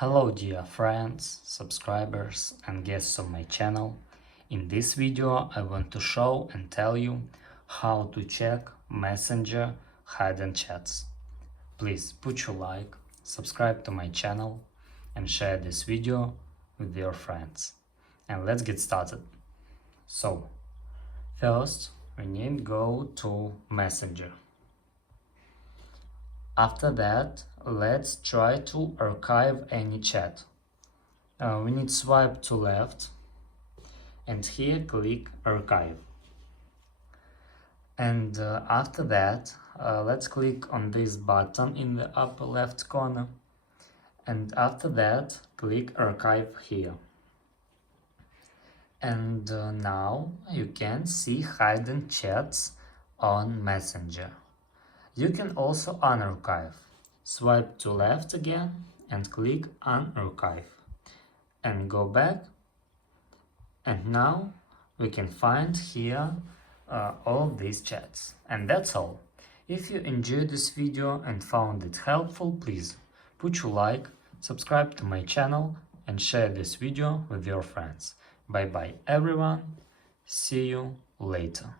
Hello dear friends, subscribers and guests of my channel. In this video I want to show and tell you how to check Messenger hidden chats. Please put your like, subscribe to my channel and share this video with your friends. And let's get started. So, first we need to go to Messenger. After that, let's try to archive any chat. We need to swipe to left and here click archive. And after that, let's click on this button in the upper left corner. And after that, click archive here. And now you can see hidden chats on Messenger. You can also unarchive. Swipe to left again and click unarchive. And go back. And now we can find here all these chats. And that's all. If you enjoyed this video and found it helpful, please put your like, subscribe to my channel and share this video with your friends. Bye bye everyone. See you later.